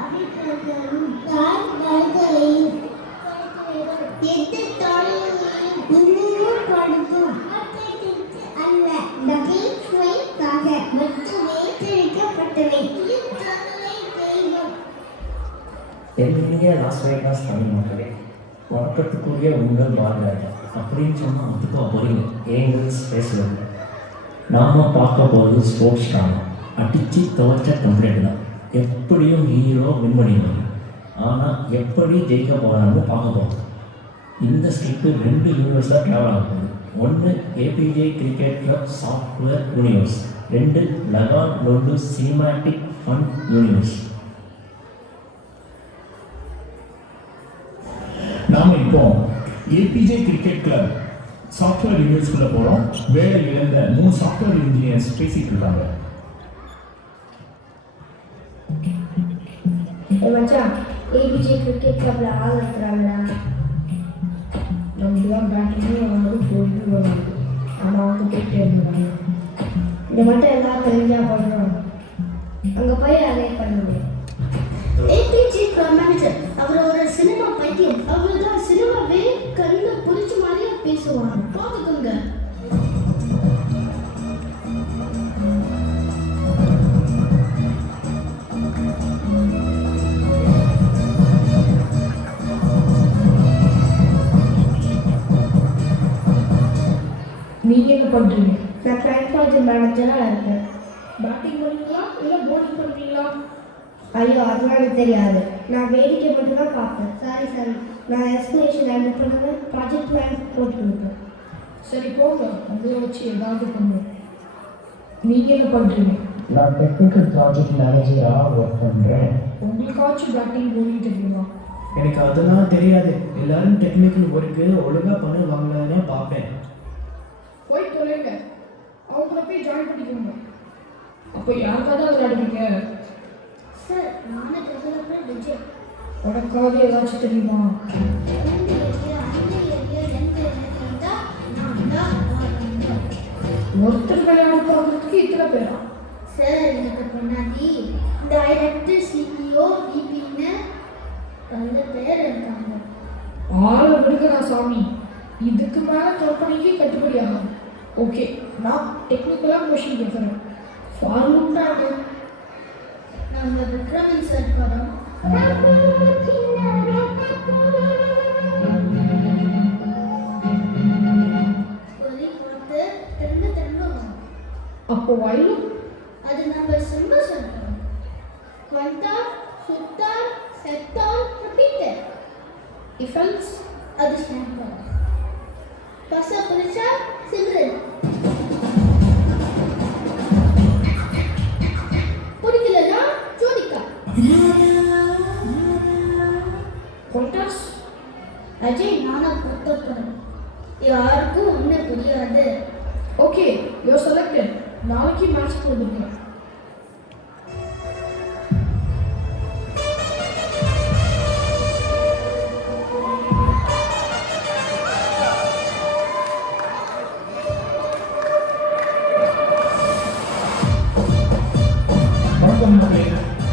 அடிப்படைகளும் தாழ்வர்களையும் எட்டு தொழில்களையும் இன்னும் கொடுக்கும் அல்ல நகைச்சுவைக்காக மட்டுமே திணிக்கப்பட்டவை. என்னைய லாஸ் வேகாஸ் தமிழ் மக்களே, வணக்கத்துக்குரிய உங்கள் பாரத அப்படின்னு சொன்னால் அதுக்கு போறீங்க ஏங்கல்ஸ் பேசுவாங்க. நாம் பார்க்க போகிறது ஸ்போர்ட்ஸ் ட்ராமா. அடித்து துவச்ச கம்ப்ளீட் தான். எப்படியும் ஹீரோ வின் பண்ணிடுவாங்க. ஆனால் எப்படி ஜெயிக்க போகிறான்னு பார்க்க போகிறோம். இந்த ஸ்கிரிப்டு 2 யூனிவர்ஸாக ட்ராவல் ஆக போகுது. ஒன்று APJ cricket club software universe, 2 Lagaan லோண்டு சினிமாட்டிக் ஃபன் யூனிவர்ஸ். நாம் இப்போ ஏபிஜே கிரிக்கெட் கிளப் சாஃப்ட்வேர் யூனிவர்ஸ்குள்ளே போகிறோம். வேலை இழந்த 3 சாஃப்ட்வேர் இன்ஜினியர்ஸ் பேசிகிட்டு இருக்காங்க. மச்சான், ஏபிஜே கிரிக்கெட் கிளப்ல ஆள் இருக்கிறாங்களா? நமக்குலாம் பேட்டிங்கும் வந்து போட்டு வருது. ஆனால் அவங்க போயிட்டே இருந்தாங்க. இதை மட்டும் எல்லாம் தெரிஞ்சா பண்ணுறோம். அங்கே போய் அதே பண்ணுங்க. ஏபிஜே மேனேஜர் அவர் ஒரு சினிமா பைத்தியம். அவர் தான் சினிமாவே கண்ணு புடிச்ச மாதிரியே பேசுவாங்க. பார்த்துக்கோங்க. நீங்கள் என்ன பண்ணுறீங்க? நான் கிரைம் ப்ராஜெக்ட் மேனேஜராக இருக்கேன். பேட்டிங் பண்ணுவீங்களா இல்லை போலிங் பண்ணுவீங்களா? ஐயோ, அதெல்லாம் எனக்கு தெரியாது. நான் வேடிக்கை மட்டும் தான் பார்ப்பேன். சாரி, நான் எஸ்பிளேஷன் ஹேண்டில் பண்ணுவேன். ப்ராஜெக்ட் பிளான் போட்டு கொடுப்பேன். சரி போங்க, அதை வச்சு ஏதாவது பண்ணுவேன். நீங்கள் என்ன பண்ணுறீங்க? நான் டெக்னிக்கல் ப்ராஜெக்ட் மேனேஜராக ஒர்க் பண்ணுறேன். உங்களுக்காச்சும் பேட்டிங் போலிங் தெரியுமா? எனக்கு அதெல்லாம் தெரியாது. எல்லாரும் டெக்னிக்கல் ஒர்க்கு ஒழுங்காக பண்ணுவாங்கன்னு பார்ப்பேன். போய் தொலைங்க. அவங்கள போய் ஜாயின் பண்ணிக்கோங்க. அப்போ யாருக்காக தான் விளையாடுவீங்க? சார், நானே டெவலப்பர் விஜய். உனக்காக ஏதாச்சும் தெரியுமா? ஒருத்தர் விளையாட போகிறதுக்கு இத்தனை பேரா? சார், இதுக்கு பின்னாடி டைரக்டர், சிஇஓ, டிபின்னு பல பேர் இருக்காங்க. ஆளை விடுங்கடா சாமி. இதுக்கு மேலே கம்பெனிக்கு கட்டுப்படி ஆகும். ஓகே, நான் டெக்னிக்கலாக கொஷின் கேட்குறேன். ஃபார்முட்டாங்க. நம்ம விக்ரமன் சார் படம் ஒலி போட்டு திரும்ப வரும். அப்போ வயலும் அது நம்ம சிம்பு சார் படம். வந்தா சுத்தா செத்தா ரிப்பீட்டட். டிஃபென்ஸ் அது ஸ்னாப் படம். பசா புரிச்சா சிம்ரன். புரிக்கலனா ஜோதிகா. கொண்டாஸ் அஜய் நானா படம். யாருக்கும் ஒன்றும் புரியாது. Okay, you selected. நாளைக்கு மேட்ச் போடுங்க.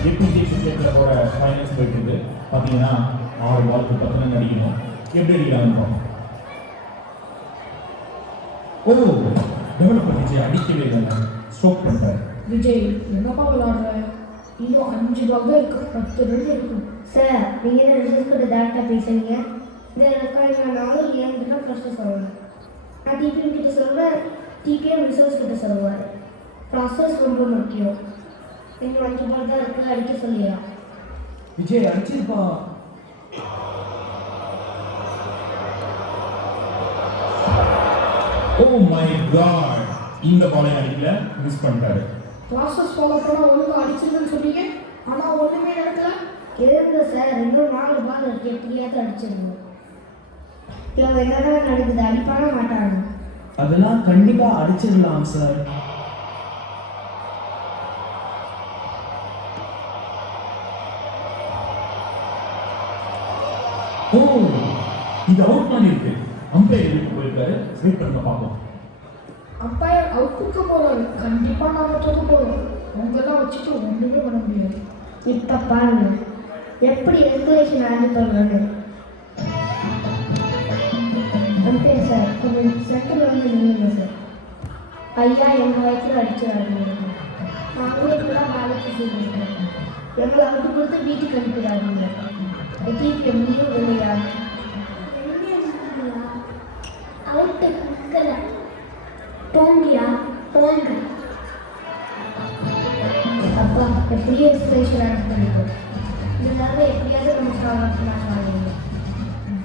ஏபிஜே கிரிக்கெட் கிளப்போட ஃபைனல்ஸ் போயிட்டு இருக்கு. பார்த்தீங்கன்னா 6 பாலுக்கு 10 ரன் அடிக்கணும். எப்படி அடிக்கிறாங்க? ஓ, டெவலப்பர் விஜய் அடிக்கவே இல்லை, ஸ்ட்ரோக் பண்ணிட்டார். விஜய், என்னப்பா விளையாடுற? இன்னும் 5 பால் தான் இருக்கு. 10 ரன் இருக்கும். சார், நீங்கள் என்ன ரிசல்ட் கூட டேரக்டாக பேசுறீங்க? இந்த ரெக்கார்டிங் நானும் ஏன் ஃபஸ்ட்டு சொல்லுவேன். நான் டிபிஎம் கிட்ட சொல்லுவேன், டிபிஎம் ரிசல்ட்ஸ் கிட்ட சொல்லுவார். ப்ராசஸ் ரொம்ப முக்கியம். இன்னும் 5 பால் தான் இருக்கு, அடிக்க சொல்லியா? விஜய் அடிச்சிருப்பா. ஓ மை காட், இந்த பாலை அடிக்கல, மிஸ் பண்ணிட்டாரு. ப்ராசஸ் ஃபாலோ பண்ணால் ஒழுங்காக அடிச்சிருக்குன்னு சொன்னீங்க, ஆனால் ஒன்றுமே நடக்கல. இருங்க சார், இன்னும் 4 பால் இருக்கு, எப்படியாவது அடிச்சிருந்தோம். இவங்க என்னதான் நடக்குது? அடிப்பான மாட்டாங்க. அதெல்லாம் கண்டிப்பாக அடிச்சிடலாம் சார். ஓ, இது அவுட் பண்ணி இருக்கு. அம்பையர் வீட்டுக்கு போயிருக்காரு. வெயிட் பண்ண பார்ப்போம். அம்பையர் அவுட் கொடுக்க போறாரு. கண்டிப்பாக நாம தோற்க போகிறோம். அவங்கெல்லாம் வச்சுட்டு ஒன்றுமே பண்ண முடியாது. இப்போ பாருங்க எப்படி எஸ்கலேஷன் ஹேண்டில் பண்ணுறது. அன்பே சார் கொஞ்சம் சென்டரில் வந்து நின்றுங்க சார். ஐயா எங்கள் வயசில் அடிச்சிடாதீங்க. நாங்களே இப்போதான் வேலைக்கு செய்யணும். எங்களை அவுட்டு கொடுத்து வீட்டுக்கு அனுப்பிடாதீங்க. தீர்க்க முடியும் இல்லையா? அவுட்டு குக்கல போங்கியா போங்க. அப்பா எப்படியோ எஸ்கலேஷன் ஹேண்டில் பண்ணிட்டோம். இதனால எப்படியாவது நம்ம சாப்பிட்டு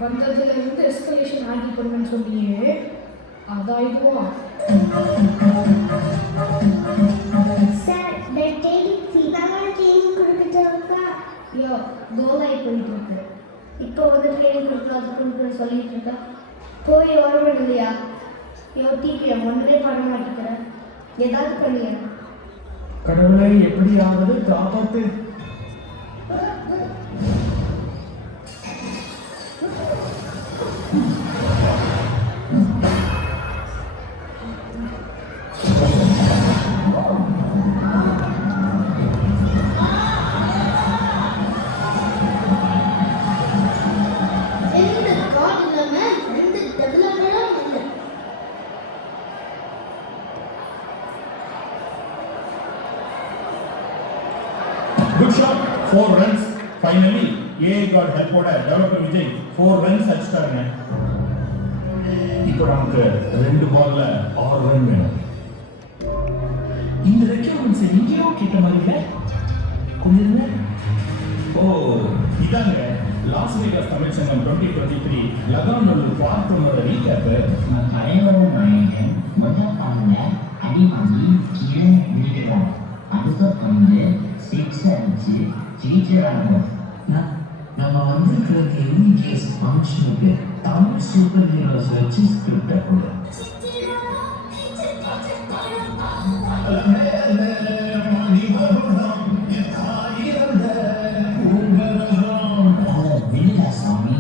வந்ததுலேருந்து எஸ்கலேஷன் ஆகி பண்ணுன்னு சொல்லியே அதாயிடுவா. சார் ட்ரைனிங் கொடுத்துட்டா ஐயோ கோலாய் போயிட்டு இருக்கு. இப்போ வந்து ட்ரைனிங் கொடுக்குற சொல்லிட்டு இருக்கா. போய் வரணும் இல்லையா? ஐயோ டிபிஎம் ஒன்றே பண்ண மாட்டேங்கிறேன். ஏதாவது பண்ணியா? கடவுளை எப்படியாவது காப்பாத்து. எந்த கார்டு இல்லாம எந்த டெவலப்பரும் இல்லை. Good shot, 4 runs. Finally, AA got help ஓட டெவலப்பர் விஜய் 4 runs அடிச்சிட்டாருங்க. இப்போ நமக்கு 2 பால்ல 6 ரன் வேணும். இந்த ரெக்யூர்மெண்ட்ஸ் எங்கேயோ கேட்ட மாதிரி இல்லை. கொஞ்சம் ஓ இதாங்க லாஸ் வேகாஸ் தமிழ் சங்கம் 2023 லகானொல்லு பார்ட் 1 ரீகேப். நான் அனைவரும் வணக்கம். முதல் பாருங்க அடி வாங்கி கீழே விழுகிறோம். அடுத்த பந்து 6 அடிச்சு ஜெயிச்சிடறாங்க. நம்ம வந்திருக்கிறது இங்கிலீஷ் ஃபங்க்ஷனுக்கு தமிழ் சூப்பர் ஹீரோஸ் வச்சு ஸ்கிரிப்டை போடு. சாமி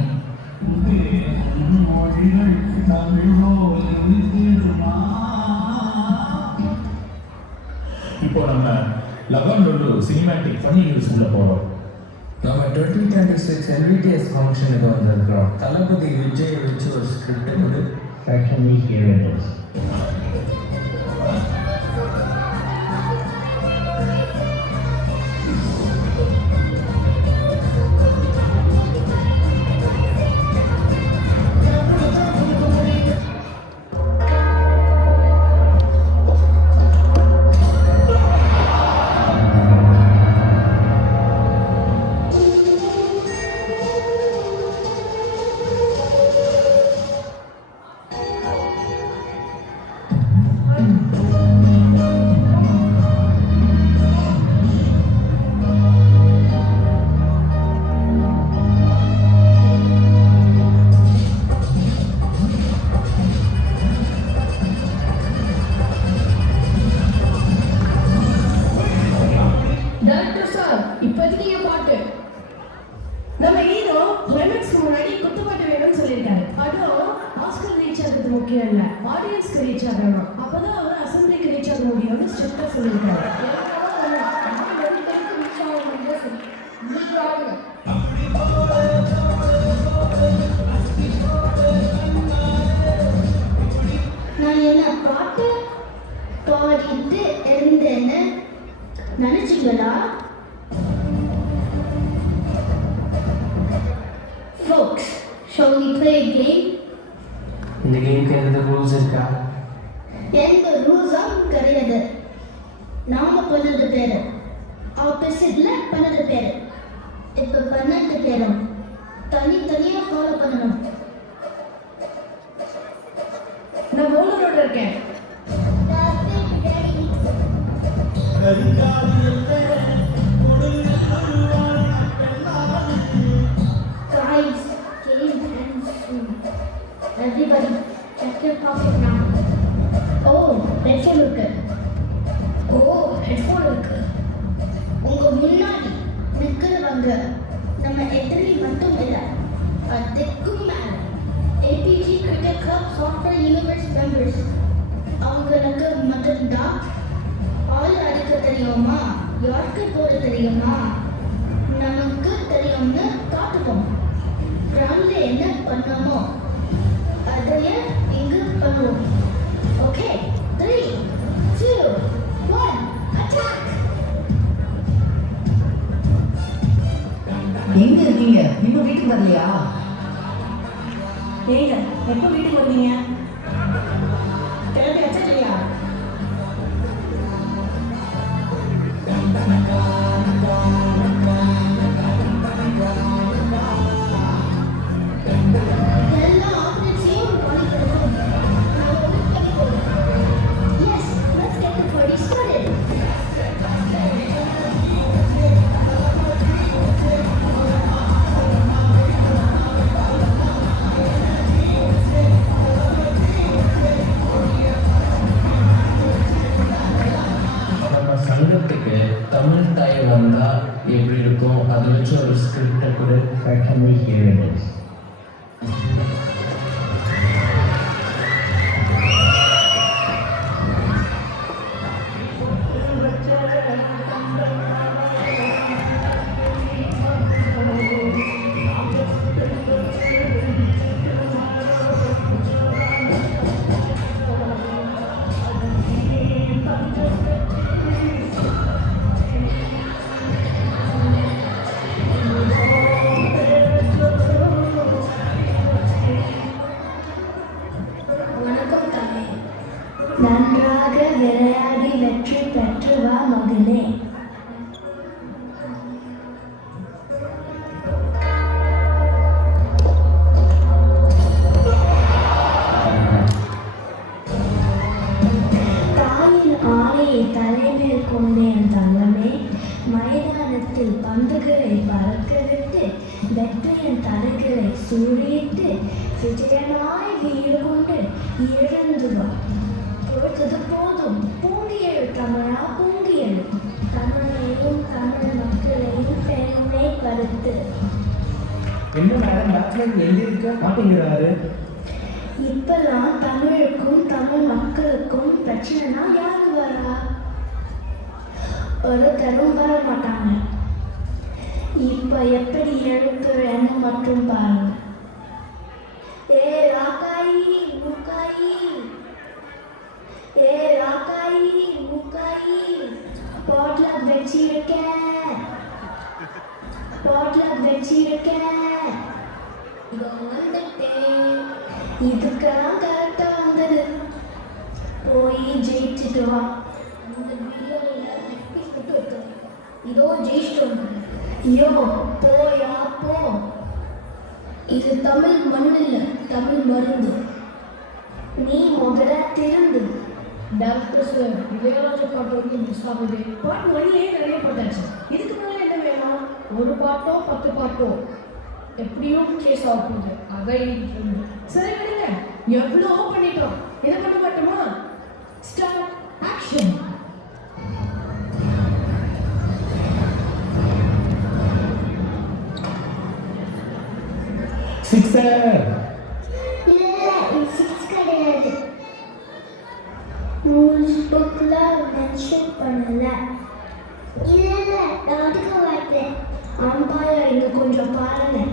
இப்போ நம்ம லகானொல்லு சினிமேட்டிக் ஃபன்னி நியூஸ் உள்ள போறோம். நம்ம 2026 எல்விடிஎஸ் ஃபங்க்ஷனுக்கு வந்திருக்கிறோம். தளபதி விஜய் வச்சு ஒரு ஸ்கிரிப்ட் கொடு. Actually, here it is. Doctor sir இப்போதைக்கு என் பாட்டு. நம்ம ஹீரோ கிளைமேக்ஸ்க்கு முன்னாடி குத்துப்பாட்டு வேணும்னு சொல்லியிருக்காரு. அதுவும் ஆஸ்கர் ரீச் ஆகிறது முக்கியம் இல்லை, ஆடியன்ஸ்க்கு ரீச் ஆகணும். அப்போதான் அவர் அசம்பிளிக்கு ரீச் ஆக முடியும்னு ஸ்ட்ரிக்டாக சொல்லியிருக்காரு. நான் என்ன பாட்டு பாடிட்டு இருந்தேன்னு நினைச்சீங்களா? Folks, shall we play a game? இந்த கேமுக்கு எந்த ரூல்ஸ் இருக்கா? எந்த ரூல்ஸும் கிடையாது. நாம பண்ணது பேரு ஆப்போசிட்ல பண்ணது பேரு. இப்ப பண்ணது பேரும் தனித்தனியா ஃபாலோ பண்ணணும். நான் பவுலரோட இருக்கேன். Guys, game ends soon. Everybody, check your pocket now. Oh, headphone இருக்கு. Oh, headphone இருக்கு. உங்க முன்னாடி நிக்கிறவங்க நம்ம எதிரி மட்டும் இல்லை, அதுக்கும் மேல APG cricket club software universe members. அவங்களுக்கு மட்டும்தான் பால் அடிக்க தெரியுமா, யாருக்கு போட தெரியுமா, தெரியும்னு காட்டுவோம். கிரவுண்ட்ல என்ன பண்ணோமோ அதையே இங்கு பண்ணுவோம். Okay, 3, 2, 1, attack! எங்க இருக்கீங்க? இன்னும் வீட்டுக்கு வரலையா? ஏங்க, எப்போ வீட்டுக்கு வருவீங்க? கிளம்பி வச்சா இல்லையா? எல்லா ஆப்பரேட்ஸையும் பண்ணிக்கிறோம். Yes, let's get the party started. நம்ம சங்கத்துக்கு தமிழ் தாய் வந்தா எப்படி இருக்கும் அதை வச்சு ஒரு ஸ்கிரிப்டை கூட கட்டமை ஹீரோயின். வணக்கம் தாயே. நன்றாக விளையாடி வெற்றி பெற்று வா மகனே. தாயின் ஆணையை தலைமேல் கொண்டேன் தங்கமே. மைதானத்தில் பந்துகளை பறக்கவிட்டு வெற்றியின் தடைகளை சூழிட்டு விஜயனாய் வீடு கொண்டு எழுந்து வா. பொறுத்தது போதும், பூங்கியழு தமிழா பூங்கியழு. தமிழையும் தமிழ் மக்களையும் பெருமைப்படுத்து. என்ன மேடம் பேட்ஸ்மேன் எழுதியிருக்க மாட்டேங்கிறாரு? இப்பெல்லாம் தமிழுக்கும் தமிழ் மக்களுக்கும் பிரச்சனைனா யாரு வரா? ஒருத்தரும் வர மாட்டாங்க. இப்ப எப்படி எழுப்புறேன்னு மட்டும் பாருங்க. ஏ ராக்காயி முக்காயி, ஏ ராக்காயி முக்காயி, பாட்லாக் வச்சிருக்கேன், பாட்லாக் வச்சிருக்கேன். இதோ வந்துட்டேன். இதுக்கெல்லாம் கரெக்டா வந்தது. போய் ஜெயிச்சுட்டு வா. இந்த வீடியோவில் நெட்ஃப்ளிக்ஸ் மட்டும் வைக்கிறேன். இதோ ஜெயிச்சிட்டோம். ஐயோ போயா போ. இது தமிழ் மண் இல்லை, தமிழ் மருந்து. நீ முதல்ல திருந்து. டாக்டர் சார், இளையராஜா பாட்டு வந்து மிஸ் ஆகுது. பாட்டு வழியே நிறைய போட்டாச்சு. இதுக்கு மேலே என்ன வேணும்? ஒரு பாட்டோ 10 பாட்டோ எப்படியும் சேஸ் ஆக போகுது. அதை சரி விடுங்க, எவ்வளோ பண்ணிட்டோம். என்ன பண்ண மாட்டோமா? Start action. சிக்ஸர்! இல்ல, இது 6 கிடையாது. ரூல்ஸ் புக்ல மென்ஷன் பண்ணல. இல்ல, நான் அதுக்கு வரேன். அம்பையர் இங்க கொஞ்சம் பாருங்க.